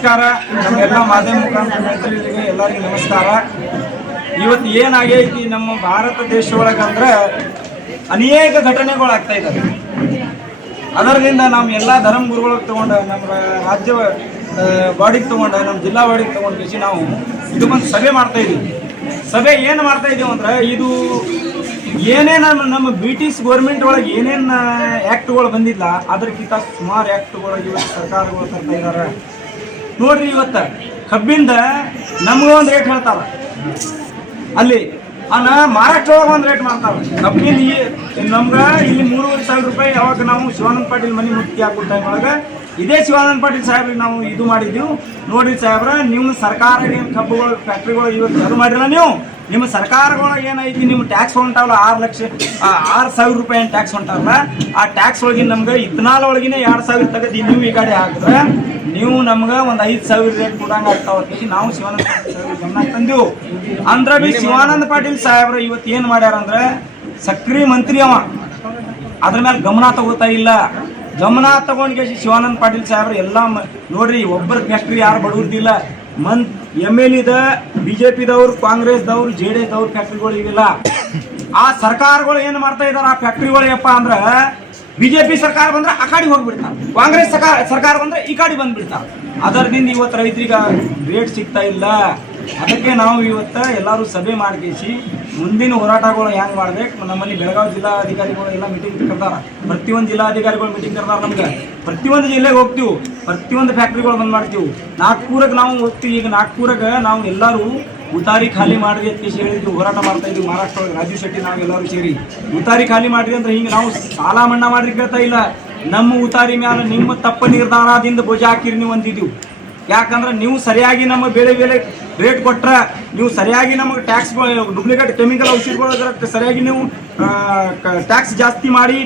ನಮಸ್ಕಾರ. ನಮ್ಮೆಲ್ಲ ಮಾಧ್ಯಮ ಮುಖಾಂತರ ಮಿತ್ರರಿಗೆ ಎಲ್ಲರಿಗೂ ನಮಸ್ಕಾರ. ಇವತ್ತು ಏನಾಗೈತಿ ನಮ್ಮ ಭಾರತ ದೇಶ ಒಳಗಂದ್ರೆ ಅನೇಕ ಘಟನೆಗಳು ಆಗ್ತಾ ಇದ್ದಾವೆ. ಅದರಿಂದ ನಾವು ಎಲ್ಲ ಧರ್ಮ ಗುರುಗಳಿಗೆ ತಗೊಂಡು ನಮ್ಮ ರಾಜ್ಯ ಬಾಡಿಗೆ ತಗೊಂಡು ನಮ್ಮ ಜಿಲ್ಲಾ ಬಾಡಿಗೆ ತಗೊಂಡು ನಾವು ಇದಕ್ಕೊಂದು ಸಭೆ ಮಾಡ್ತಾ ಇದ್ದೀವಿ. ಸಭೆ ಏನು ಮಾಡ್ತಾ ಇದ್ದೀವಿ ಅಂದ್ರೆ ಇದು ಏನೇನು ನಮ್ಮ ಬ್ರಿಟಿಷ್ ಗೌರ್ಮೆಂಟ್ ಒಳಗೆ ಏನೇನು ಆ್ಯಕ್ಟ್ಗಳು ಬಂದಿಲ್ಲ ಅದಕ್ಕಿಂತ ಸುಮಾರು ಆ್ಯಕ್ಟ್ಗಳು ಇವತ್ತು ಸರ್ಕಾರಗಳು ತರ್ತಾ ಇದ್ದಾರೆ ನೋಡ್ರಿ. ಇವತ್ತು ಕಬ್ಬಿಂದ ನಮಗೂ ಒಂದು ರೇಟ್ ಹೇಳ್ತಾರೆ, ಅಲ್ಲಿ ಮಹಾರಾಷ್ಟ್ರ ಒಳಗೆ ಒಂದು ರೇಟ್ ಮಾಡ್ತಾರೆ. ಕಬ್ಬಿನ ನಮ್ಗೆ ಇಲ್ಲಿ 3,500 ರೂಪಾಯಿ. ಯಾವಾಗ ನಾವು ಶಿವಾನಂದ ಪಾಟೀಲ್ ಮನೆ ಮುಟ್ಟಿ ಹಾಕೋ ಟೈಮ್ ಒಳಗೆ ಇದೇ ಶಿವಾನಂದ ಪಾಟೀಲ್ ಸಾಹೇಬ್ರಿಗೆ ನಾವು ಇದು ಮಾಡಿದ್ದೀವಿ. ನೋಡ್ರಿ ಸಾಹೇಬ್ರ, ನೀವು ಸರ್ಕಾರ ಏನು ಕಬ್ಬುಗಳು ಫ್ಯಾಕ್ಟ್ರಿಗಳು ಇವತ್ತು ಅದು ಮಾಡಿರಲ್ಲ, ನೀವು ನಿಮ್ಮ ಸರ್ಕಾರಗಳಿಗೆ ಏನೈತಿ ನಿಮ್ಮ ಟ್ಯಾಕ್ಸ್ ಹೊಂಟಾವಲ್ಲ 6,000 ರೂಪಾಯಿ ಏನು ಟ್ಯಾಕ್ಸ್ ಹೊಂಟಾವಲ್ಲ, ಆ ಟ್ಯಾಕ್ಸ್ ಒಳಗಿನ ನಮ್ಗೆ ಇಥನಾಲ್ ಒಳಗಿನ 2,000 ತೆಗೆದು ನೀವು ಈ ಗಾಡಿ ಹಾಕಿದ್ರೆ ನೀವು ನಮ್ಗೆ ಒಂದು 5,000 ರೇಟ್ ಕೊಡಂಗೆ ಆಗ್ತಾವತ್ತಿ. ನಾವು ಶಿವಾನಂದ ಪಾಟೀಲ್ ಸಾಹೇಬ್ರಿಗೆ ಗಮನ ತಂದೆವು ಅಂದ್ರೆ ಬಿ ಶಿವಾನಂದ ಪಾಟೀಲ್ ಸಾಹೇಬ್ರು ಇವತ್ತು ಏನು ಮಾಡ್ಯಾರಂದ್ರೆ ಸಕ್ರಿಯ ಮಂತ್ರಿ ಅವ, ಅದ್ರ ಮೇಲೆ ಗಮನ ತಗೋತಾ ಇಲ್ಲ. ಗಮನ ತಗೊಂಡ್ಗೆ ಶಿವಾನಂದ ಪಾಟೀಲ್ ಸಾಹೇಬ್ರು ಎಲ್ಲ ನೋಡ್ರಿ, ಒಬ್ಬರ ಫ್ಯಾಕ್ಟ್ರಿ ಯಾರು ಬಡವ್ರದಿಲ್ಲ. MLA BJP-ದವ್ರು, ಕಾಂಗ್ರೆಸ್ದವ್ರು, JDS-ದವ್ರು ಫ್ಯಾಕ್ಟ್ರಿಗಳು ಇವಿಲ್ಲ. ಆ ಸರ್ಕಾರಗಳು ಏನು ಮಾಡ್ತಾ ಇದಾರೆ, ಆ ಫ್ಯಾಕ್ಟ್ರಿಗಳಪ್ಪ ಅಂದ್ರೆ BJP ಸರ್ಕಾರ ಬಂದ್ರೆ ಆ ಕಡೆ ಹೋಗ್ಬಿಡ್ತಾರೆ, ಕಾಂಗ್ರೆಸ್ ಸರ್ಕಾರ ಬಂದ್ರೆ ಈ ಕಡೆ ಬಂದ್ಬಿಡ್ತಾರೆ. ಅದರಿಂದ ಇವತ್ತು ರೈತರಿಗೆ ರೇಟ್ ಸಿಗ್ತಾ ಇಲ್ಲ. ಅದಕ್ಕೆ ನಾವು ಇವತ್ತು ಎಲ್ಲರೂ ಸಭೆ ಮಾಡಿಸಿ ಮುಂದಿನ ಹೋರಾಟಗಳು ಹೆಂಗೆ ಮಾಡ್ಬೇಕು. ನಮ್ಮಲ್ಲಿ ಬೆಳಗಾವಿ ಜಿಲ್ಲಾಧಿಕಾರಿಗಳು ಎಲ್ಲ ಮೀಟಿಂಗ್ ಕರ್ದಾರ, ಪ್ರತಿಯೊಂದು ಜಿಲ್ಲಾಧಿಕಾರಿಗಳು ಮೀಟಿಂಗ್ ಕರ್ದಾರ. ನಮ್ಗೆ ಪ್ರತಿಯೊಂದು ಜಿಲ್ಲೆಗೆ ಹೋಗ್ತೀವಿ, ಪ್ರತಿಯೊಂದು ಫ್ಯಾಕ್ಟ್ರಿಗಳು ಬಂದ್ ಮಾಡ್ತೀವಿ. ನಾಗ್ಪುರಕ್ಕೆ ನಾವು ಹೋಗ್ತೀವಿ. ಈಗ ನಾಗ್ಪುರಕ್ಕೆ ನಾವು ಎಲ್ಲರೂ ಉತಾರಿ ಖಾಲಿ ಮಾಡಿರಿ ಅಂತ ಹೇಳಿದ್ವಿ, ಹೋರಾಟ ಮಾಡ್ತಾ ಇದ್ವಿ. ಮಹಾರಾಷ್ಟ್ರ ರಾಜೀವ್ ಶೆಟ್ಟಿ ನಾವು ಎಲ್ಲರೂ ಸೇರಿ ಉತಾರಿ ಖಾಲಿ ಮಾಡಿರಿ ಅಂದ್ರೆ ಹಿಂಗೆ ನಾವು ಸಾಲ ಮನ್ನಾ ಮಾಡ್ರಿ ಕೇಳ್ತಾ ಇಲ್ಲ. ನಮ್ಮ ಉತಾರಿ ಮ್ಯಾಲ ನಿಮ್ಮ ತಪ್ಪ ನಿರ್ಧಾರದಿಂದ ಭುಜ ಹಾಕಿರಿ ನೀವು ಅಂದಿದ್ದೀವಿ. ಯಾಕಂದ್ರೆ ನೀವು ಸರಿಯಾಗಿ ನಮ್ಮ ಬೆಳೆ ರೇಟ್ ಕೊಟ್ರೆ, ನೀವು ಸರಿಯಾಗಿ ನಮಗೆ ಟ್ಯಾಕ್ಸ್ ಡೂಪ್ಲಿಕೇಟ್ ಕೆಮಿಕಲ್ ಔಷಧಿಗಳು ಸರಿಯಾಗಿ ನೀವು ಟ್ಯಾಕ್ಸ್ ಜಾಸ್ತಿ ಮಾಡಿ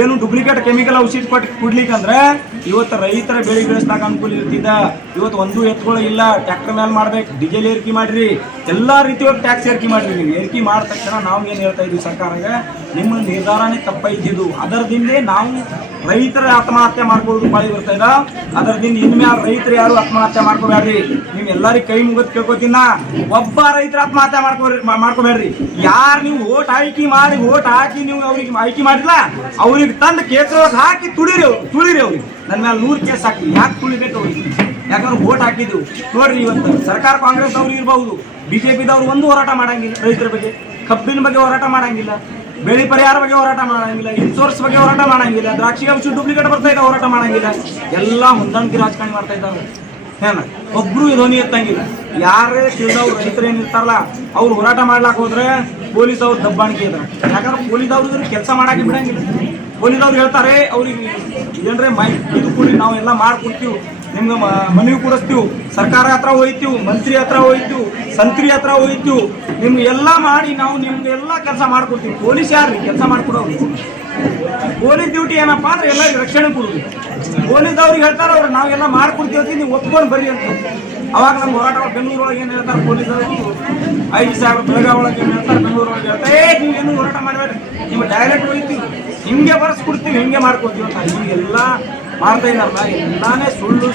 ಏನು ಡೂಪ್ಲಿಕೇಟ್ ಕೆಮಿಕಲ್ ಔಷಧಿ ಕೊಡ್ಲಿಕ್ಕಂದ್ರೆ ಇವತ್ತು ರೈತರ ಬೆಳೆ ಬೆಳೆಸಿದಾಗ ಅನುಕೂಲ ಇರ್ತಿದ್ದ. ಇವತ್ತು ಒಂದು ಎತ್ತುಗಳು ಇಲ್ಲ, ಟ್ಯಾಕ್ಟರ್ ಮೇಲೆ ಮಾಡ್ಬೇಕು, ಡೀಸೆಲ್ ಏರಿಕೆ ಮಾಡಿರಿ, ಎಲ್ಲ ರೀತಿಯೊಳಗೆ ಟ್ಯಾಕ್ಸ್ ಏರಿಕೆ ಮಾಡಿರಿ. ನೀವು ಏರಿಕೆ ಮಾಡಿದ ತಕ್ಷಣ ನಾವು ಏನು ಹೇಳ್ತಾ ಇದ್ವಿ ಸರ್ಕಾರಕ್ಕೆ, ನಿಮ್ಮ ನಿರ್ಧಾರನೇ ತಪ್ಪೈತಿದ್ದು. ಅದರದಿಂದೇ ನಾವು ರೈತರ ಆತ್ಮಹತ್ಯೆ ಮಾಡ್ಕೊಳ್ಳೋದು ಬಾಳಿ ಬರ್ತಾ ಇದ್ದ. ಅದರದಿಂದ ಇನ್ಮ್ಯಾಲ ರೈತರು ಯಾರು ಆತ್ಮಹತ್ಯೆ ಮಾಡ್ಕೋಬೇಡ್ರಿ. ನೀವು ಎಲ್ಲರಿಗೂ ಕೈ ಮುಗಿದು ಕೇಳ್ಕೊತೀನ, ಒಬ್ಬ ರೈತರ ಆತ್ಮಹತ್ಯೆ ಮಾಡ್ಕೋಬೇಡ್ರಿ. ಯಾರು ನೀವು ಓಟ್ ಹಾಕಿ ನೀವು ಅವ್ರಿಗೆ ಆಯ್ಕೆ ಮಾಡಿಲ್ಲ, ಅವ್ರಿಗೆ ತಂದು ಕೇಸೊಳಗೆ ಹಾಕಿ ತುಳಿರಿ ಅವ್ರಿಗೆ. ನನ್ನ ಮೇಲೆ 100 ಕೇಸ್ ಹಾಕಿ. ಯಾಕೆ ತುಳಿಬೇಕು ಅವ್ರಿಗೆ? ಯಾಕಂದ್ರೆ ಓಟ್ ಹಾಕಿದ್ದು ನೋಡ್ರಿ. ಇವತ್ತು ಸರ್ಕಾರ ಕಾಂಗ್ರೆಸ್ದವ್ರು ಇರ್ಬಹುದು, BJP-ದವ್ರು ಒಂದು ಹೋರಾಟ ಮಾಡಂಗಿಲ್ಲ. ರೈತರ ಬಗ್ಗೆ, ಕಬ್ಬಿನ ಬಗ್ಗೆ ಹೋರಾಟ ಮಾಡಂಗಿಲ್ಲ, ಬೆಳೆ ಪರಿಹಾರ ಬಗ್ಗೆ ಹೋರಾಟ ಮಾಡಂಗಿಲ್ಲ, ಇನ್ಶೂರೆನ್ಸ್ ಬಗ್ಗೆ ಹೋರಾಟ ಮಾಡಂಗಿಲ್ಲ, ದ್ರಾಕ್ಷಿ ಔಷಧಿ ಡೂಪ್ಲಿಕೇಟ್ ಬರ್ತಾ ಇದ್ದ ಹೋರಾಟ ಮಾಡಂಗಿಲ್ಲ. ಎಲ್ಲ ಹೊಂದಾಣಿಕೆ ರಾಜಕಾರಣ ಮಾಡ್ತಾ ಇದ್ದಾರೆ. ಒಬ್ರು ಧ್ವನಿ ಎತ್ತಂಗಿಲ್ಲ. ಯಾರೇ ತಿಳಿದವ್ರು ರೈತರು ಏನಿರ್ತಾರಲ್ಲ ಅವ್ರು ಹೋರಾಟ ಮಾಡ್ಲಾಕ್ ಹೋದ್ರೆ ಪೊಲೀಸ್ ಅವ್ರು ದಬ್ಬಾಣಿಕೆ ಇದ್ದಾರೆ. ಯಾಕಂದ್ರೆ ಪೊಲೀಸವ್ರು ಕೆಲಸ ಮಾಡಕ್ಕೆ ಬಿಡಂಗಿಲ್ಲ. ಪೊಲೀಸವ್ರು ಹೇಳ್ತಾರೆ ಅವ್ರಿಗೆ ಏನ್ರೆ ಇದು ಕೂಡಿ ನಾವು ಎಲ್ಲ ಮಾಡ್ಕೊಡ್ತೀವಿ, ನಿಮ್ಗೆ ಮನವಿ ಕೊಡಿಸ್ತೀವಿ, ಸರ್ಕಾರ ಹತ್ರ ಹೋಯ್ತೀವಿ, ಮಂತ್ರಿ ಹತ್ರ ಹೋಯ್ತೀವಿ, ಸಂತ್ರಿ ಹತ್ರ ಹೋಯ್ತೀವಿ, ನಿಮ್ಗೆ ಎಲ್ಲ ಮಾಡಿ ನಾವು ನಿಮ್ಗೆ ಎಲ್ಲ ಕೆಲಸ ಮಾಡ್ಕೊಡ್ತೀವಿ. ಪೊಲೀಸ್ ಯಾರು ಕೆಲಸ ಮಾಡ್ಕೊಡೋರು? ಪೊಲೀಸ್ ಡ್ಯೂಟಿ ಏನಪ್ಪಾ ಅಂದ್ರೆ ಎಲ್ಲರಿಗೂ ರಕ್ಷಣೆ ಕೊಡೋದು. ಪೊಲೀಸ್ದವ್ರಿಗೆ ಹೇಳ್ತಾರೆ ಅವ್ರು ನಾವೆಲ್ಲ ಮಾಡ್ಕೊಡ್ತೀವಿ, ನೀವು ಒಪ್ಕೊಂಡು ಬರ್ರಿ ಅಂತ. ಅವಾಗ ನಮ್ಮ ಹೋರಾಟ ಬೆಂಗಳೂರೊಳಗೆ ಏನು ಹೇಳ್ತಾರೆ ಪೊಲೀಸರು, IG ಸಾಹೇಬ್ರು ಬೆಳಗಾವಿ ಒಳಗೆ ಏನು ಹೇಳ್ತಾರೆ, ಬೆಂಗಳೂರೊಳಗೆ ಹೇಳ್ತಾರೆ ನೀವು ಏನು ಹೋರಾಟ ಮಾಡಬೇಡ್ರಿ, ನೀವು ಡೈರೆಕ್ಟ್ ಹೋಗ್ತೀವಿ, ಹಿಂಗೆ ಬರ್ಸ್ಕೊಡ್ತೀವಿ, ಹಿಂಗೆ ಮಾಡ್ಕೊಡ್ತೀವಿ ಅಂತ. ಹಿಂಗೆಲ್ಲ ಮಾಡ್ತಾ ಇದ್ದಾರಲ್ಲ, ಎಲ್ಲಾನೇ ಸುಳ್ಳು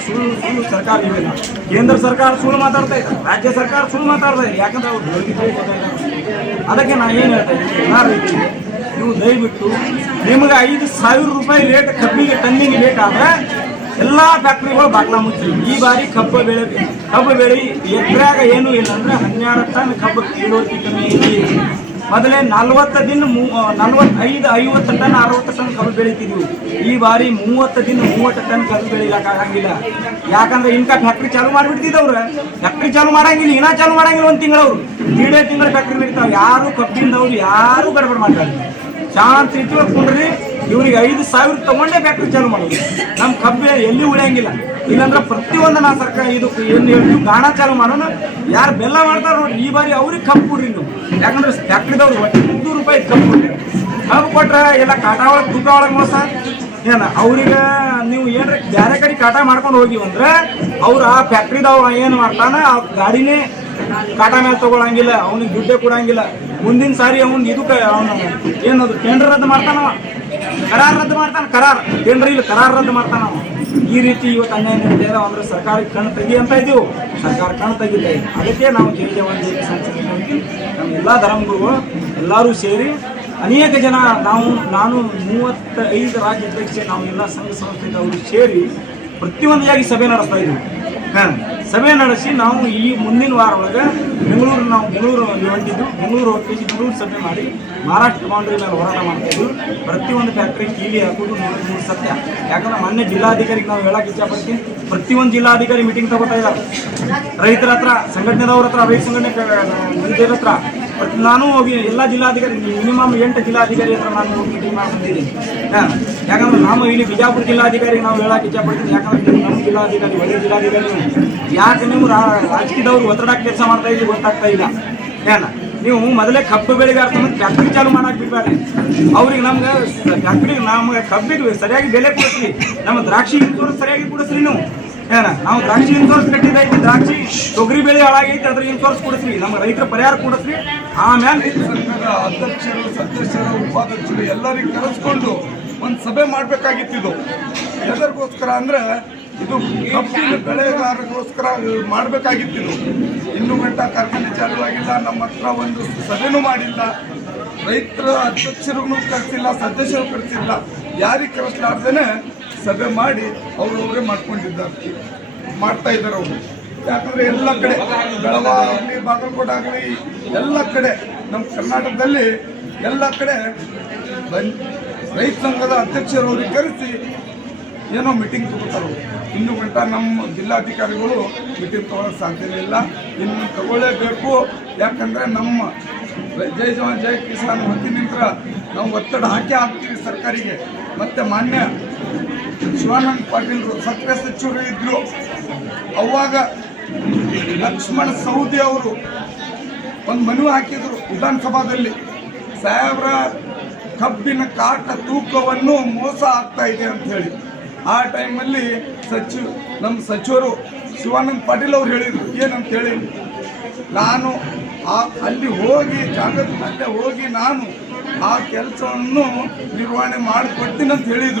ಸರ್ಕಾರ ಇವೆಲ್ಲ. ಕೇಂದ್ರ ಸರ್ಕಾರ ಸುಳ್ಳು ಮಾತಾಡ್ತಾ ಇದೆ, ರಾಜ್ಯ ಸರ್ಕಾರ ಸುಳ್ಳು ಮಾತಾಡ್ತಾ ಇದೆ. ಯಾಕಂದ್ರೆ ಅವ್ರು ಅದಕ್ಕೆ ನಾನು ಏನು ಹೇಳ್ತಾ ಇದ್ದೀನಿ, ಎಲ್ಲ ರೈತರಿಗೆ ನೀವು ದಯವಿಟ್ಟು ನಿಮಗೆ 5,000 ರೂಪಾಯಿ ರೇಟ್ ಕಬ್ಬಿಗೆ ಟನ್ನಿಗೆ ಬೇಕಾದ್ರೆ ಎಲ್ಲ ಫ್ಯಾಕ್ಟ್ರಿಗಳು ಬಾಗ್ಲ ಮುಚ್ಚಿ. ಈ ಬಾರಿ ಕಬ್ಬು ಬೆಳೆ ಎಕರೆಯಾಗ ಏನೂ ಇಲ್ಲ ಅಂದ್ರೆ 12 ಟನ್ ಕಬ್ಬು ಇಳುವರಿ ಕಮ್ಮಿ ಐತಿ. ಮೊದಲೇ 40 ದಿನ 45-50 ಟನ್ 60 ಟನ್ ಕಬ್ಬು ಬೆಳಿತಿದ್ವಿ. ಈ ಬಾರಿ 30 ದಿನ 30 ಟನ್ ಕಬ್ಬು ಬೆಳಿಲಕ್ಕಾಗಂಗಿಲ್ಲ. ಯಾಕಂದ್ರೆ ಇನ್ಕ ಫ್ಯಾಕ್ಟ್ರಿ ಚಾಲು ಮಾಡಿಬಿಡ್ತಿದ್ದವ್ರು. ಫ್ಯಾಕ್ಟ್ರಿ ಚಾಲು ಮಾಡಂಗಿಲ್ಲ, ಇನ್ನ ಚಾಲು ಮಾಡಂಗಿಲ್ಲ. 1 ತಿಂಗಳವ್ರು 1.5 ತಿಂಗಳ ಫ್ಯಾಕ್ಟ್ರಿ ನಡೀತಾವೆ. ಯಾರು ಕಬ್ಬಿಂದವ್ರು ಯಾರು ಗಡಬಡ ಮಾಡ್ತಾರೆ. ಶಾಂತ ರೀತಿ ಕುಂಡ್ರಿ. ಇವ್ರಿಗೆ 5,000 ತಗೊಂಡೇ ಫ್ಯಾಕ್ಟ್ರಿ ಚಾಲು ಮಾಡೋದು. ನಮ್ಮ ಕಬ್ಬು ಎಲ್ಲಿ ಉಳಿಯಂಗಿಲ್ಲ. ಇಲ್ಲಾಂದ್ರೆ ಪ್ರತಿಯೊಂದು ನಾ ಸರ್ಕಾರ ಇದಕ್ಕೆ ಏನು ಹೇಳ್ತೀವಿ ಗಾಣ ಚಾಲು ಮಾಡೋಣ. ಯಾರು ಬೆಲ್ಲ ಮಾಡ್ತಾರೆ ನೋಡ್ರಿ, ಈ ಬಾರಿ ಅವ್ರಿಗೆ ಕಬ್ಬು ಕೊಡ್ರಿ ನೀವು. ಯಾಕಂದ್ರೆ ಫ್ಯಾಕ್ಟ್ರಿದವ್ರು 200 ರೂಪಾಯಿ ಕಬ್ಬು ಕೊಡ್ರಿ. ಕಬ್ಬು ಕೊಟ್ರೆ ಎಲ್ಲ ಕಾಟ ಒಳಗೆ ತೂಕ ಒಳಗೆ ಮೋಸ ಏನ. ಅವ್ರಿಗೆ ನೀವು ಏನ್ರ ಬೇರೆ ಕಡೆ ಕಾಟ ಮಾಡ್ಕೊಂಡು ಹೋಗಿವಂದ್ರೆ ಅವ್ರು ಆ ಫ್ಯಾಕ್ಟ್ರಿದವ್ ಏನು ಮಾಡ್ತಾನೆ, ಆ ಗಾಡಿನೇ ಕಾಟ ಮೇಲೆ ತಗೊಳಂಗಿಲ್ಲ, ಅವ್ನಿಗೆ ದುಡ್ಡೇ ಕೊಡಂಗಿಲ್ಲ. ಮುಂದಿನ ಸಾರಿ ಅವ್ನು ಇದಕ್ಕೆ ಅವನು ಏನದು ಟೆಂಡರ್ ರದ್ದು ಮಾಡ್ತಾನವ, ಕರಾರ್ ರದ್ದು ಮಾಡ್ತಾನೆ. ಟೆಂಡರ್ ಇಲ್ಲ, ಕರಾರ್ ರದ್ದು ಮಾಡ್ತಾನವ. ಈ ರೀತಿ ಇವತ್ತು ಅನ್ಯಾಯ ನಡೀತಾ ಇದೆ ಅಂದ್ರೆ ಸರ್ಕಾರಕ್ಕೆ ಕಣ್ಣು ತೆಗಿ ಅಂತ ಇದ್ದೀವಿ, ಸರ್ಕಾರ ಕಣ್ಣು ತೆಗಿತಾ ಇದೆ. ಅದಕ್ಕೆ ನಾವು ಜೈ ಜವಾನ್ ಜೈ ಕಿಸಾನ್ ಸಂಘಟನೆ ನಮ್ಮ ಎಲ್ಲ ಧರ್ಮಗುರುಗಳು ಎಲ್ಲರೂ ಸೇರಿ ಅನೇಕ ಜನ ನಾನು 35 ರಾಜ್ಯ ಅಧ್ಯಕ್ಷ ನಾವು ಎಲ್ಲ ಸಂಘ ಸಂಸ್ಥೆದವರು ಸೇರಿ ಪ್ರತಿಯೊಂದಾಗಿ ಸಭೆ ನಡೆಸ್ತಾ ಇದ್ದೀವಿ. ಸಭೆ ನಡೆಸಿ ನಾವು ಈ ಮುಂದಿನ ವಾರ ಒಳಗೆ ಬೆಂಗಳೂರು ಹೊಂಟಿದ್ದು, ಬೆಂಗಳೂರು ಹೋಗ್ತೀವಿ, ಬೆಂಗಳೂರು ಸಭೆ ಮಾಡಿ ಮಹಾರಾಷ್ಟ್ರ ಬೌಂಡ್ರಿ ಮೇಲೆ ಹೋರಾಟ ಮಾಡ್ತಾಯಿದ್ವಿ. ಪ್ರತಿಯೊಂದು ಫ್ಯಾಕ್ಟ್ರಿ ಕೀಲಿ ಹಾಕೋದು ಮೂರು ಸತ್ಯ. ಯಾಕಂದ್ರೆ ಮೊನ್ನೆ ಜಿಲ್ಲಾಧಿಕಾರಿಗೆ ನಾವು ಹೇಳಕ್ಕೆ ಇಚ್ಛಪಡ್ತೀನಿ, ಪ್ರತಿಯೊಂದು ಜಿಲ್ಲಾಧಿಕಾರಿ ಮೀಟಿಂಗ್ ತಗೋತಾ ಇದ್ದಾರೆ. ರೈತರ ಹತ್ರ, ಸಂಘಟನೆದವ್ರ ಹತ್ರ, ರೈತ ಸಂಘಟನೆ ಮಂದಿರ ಹತ್ರ ನಾನು ಹೋಗಿ ಎಲ್ಲ ಜಿಲ್ಲಾಧಿಕಾರಿ ಮಿನಿಮಮ್ 8 ಜಿಲ್ಲಾಧಿಕಾರಿ ಹತ್ರ ನಾನು ಹೋಗಿ ಮೀಟಿಂಗ್ ಮಾಡ್ಕೊಂಡಿದ್ದೀನಿ. ಯಾಕಂದ್ರೆ ನಾವು ಇಲ್ಲಿ ಬಿಜಾಪುರ ಜಿಲ್ಲಾಧಿಕಾರಿಗೆ ನಾವು ಹೇಳಕ್ಕೆ ಇಚ್ಛಪಡ್ತೀನಿ. ಯಾಕಂದ್ರೆ ನಮ್ಮ ಜಿಲ್ಲಾಧಿಕಾರಿ ಒಳ್ಳೆ ಜಿಲ್ಲಾಧಿಕಾರಿ, ಯಾಕೆ ನೀವು ರಾಜಕೀಯದವ್ರು ಒತ್ತಡ ಕೆಲಸ ಮಾಡ್ತಾ ಇದ್ದೀವಿ ಗೊತ್ತಾಗ್ತಾ ಇಲ್ಲ. ನೀವು ಮೊದಲೇ ಕಬ್ಬು ಬೆಳೆಗಾರ ಫ್ಯಾಕ್ಟ್ರಿ ಚಾಲು ಮಾಡಕ್ಕೆ ಬಿಡ್ಬೇಡ್ರಿ. ಅವ್ರಿಗೆ ನಮ್ಗೆ ಫ್ಯಾಕ್ಟ್ರಿಗೆ ನಮ್ಗೆ ಕಬ್ಬಿಗೆ ಸರಿಯಾಗಿ ಬೆಲೆ ಕೊಡಿಸ್ರಿ, ನಮ್ಮ ದ್ರಾಕ್ಷಿ ಇನ್ಶೂರೆನ್ಸ್ ಸರಿಯಾಗಿ ಕೊಡಿಸ್ರಿ. ನಾವು ದ್ರಾಕ್ಷಿ ಇನ್ಶೂರೆನ್ಸ್ ಕಟ್ಟಿದೈತಿ, ದ್ರಾಕ್ಷಿ ತೊಗರಿ ಬೆಳೆ ಹಾಳಾಗೈತಿ, ಅದ್ರ ಇನ್ಶೂರೆನ್ಸ್ ಕೊಡಿಸ್ರಿ, ನಮ್ಮ ರೈತರ ಪರಿಹಾರ ಕೊಡಿಸ್ರಿ. ಆಮೇಲೆ ಸಂಘದ ಅಧ್ಯಕ್ಷರು, ಸದಸ್ಯರು, ಉಪಾಧ್ಯಕ್ಷರು ಎಲ್ಲರಿಗೂ ಕರೆಸ್ಕೊಂಡು ಒಂದು ಸಭೆ ಮಾಡಬೇಕಾಗಿತ್ತು. ಎದರಿಗೋಸ್ಕರ ಅಂದ್ರೆ ಇದು ಕಬ್ಬಿನ ಬೆಳೆಗಾರರಿಗೋಸ್ಕರ ಮಾಡಬೇಕಾಗಿತ್ತು. ಇನ್ನೂ ಗಂಟ ಕಾರ್ಖಾನೆ ಚಾಲೂ ಆಗಿಲ್ಲ, ನಮ್ಮ ಹತ್ರ ಒಂದು ಸಭೆನೂ ಮಾಡಿಲ್ಲ, ರೈತರ ಅಧ್ಯಕ್ಷರಿಗೂ ಕರೆಸಿಲ್ಲ, ಸದಸ್ಯರು ಕರೆಸಿಲ್ಲ, ಯಾರಿಗೆ ಕರೆಸಲಾರ್ದೇನೆ ಸಭೆ ಮಾಡಿ ಅವರವರೇ ಮಾಡ್ತಾ ಇದ್ದಾರೆ ಅವರು. ಯಾಕಂದರೆ ಎಲ್ಲ ಕಡೆ ಬೆಳಗಾವಿ, ಬಾಗಲಕೋಟೆ ಆಗಲಿ ಎಲ್ಲ ಕಡೆ ನಮ್ಮ ಕರ್ನಾಟಕದಲ್ಲಿ ಎಲ್ಲ ಕಡೆ ರೈತ ಸಂಘದ ಅಧ್ಯಕ್ಷರವ್ರಿಗೆ ಕರೆಸಿ ಏನೋ ಮೀಟಿಂಗ್ ತಗೋತಾರೆ. ಇನ್ನೂ ಗಂಟ ನಮ್ಮ ಜಿಲ್ಲಾಧಿಕಾರಿಗಳು ಮೀಟಿಂಗ್ ತಗೊಳ್ಳೋಕೆ ಸಾಧ್ಯನೇ ಇಲ್ಲ, ಇನ್ನು ತಗೊಳ್ಳೇಬೇಕು. ಯಾಕಂದರೆ ನಮ್ಮ ಜೈ ಜವಾನ್ ಜೈ ಕಿಸಾನ್ ಹೊತ್ತಿನಿಂದ ನಾವು ಒತ್ತಡ ಹಾಕ್ತೀವಿ ಸರ್ಕಾರಿಗೆ. ಮತ್ತು ಮಾನ್ಯ ಶಿವಾನಂದ ಪಾಟೀಲ್ರು ಸಕ್ರಿಯ ಸಚಿವರು ಇದ್ದರು, ಅವಾಗ ಲಕ್ಷ್ಮಣ ಸವದಿ ಅವರು ಒಂದು ಮನವಿ ಹಾಕಿದರು ವಿಧಾನಸಭಾದಲ್ಲಿ, ಸಾಹೇಬ್ರ ಕಬ್ಬಿನ ಕಾಟ ತೂಕವನ್ನು ಮೋಸ ಆಗ್ತಾ ಇದೆ ಅಂತ ಹೇಳಿ. ಆ ಟೈಮಲ್ಲಿ ನಮ್ಮ ಸಚಿವರು ಶಿವಾನಂದ ಪಾಟೀಲ್ ಅವರು ಹೇಳಿದರು ಏನಂತ ಹೇಳಿ, ನಾನು ಅಲ್ಲಿ ಹೋಗಿ ಜಾಗದ ಮೇಲೆ ಹೋಗಿ ನಾನು ಆ ಕೆಲಸವನ್ನು ನಿರ್ವಹಣೆ ಮಾಡಿಕೊಡ್ತೀನಿ ಅಂತ ಹೇಳಿದರು.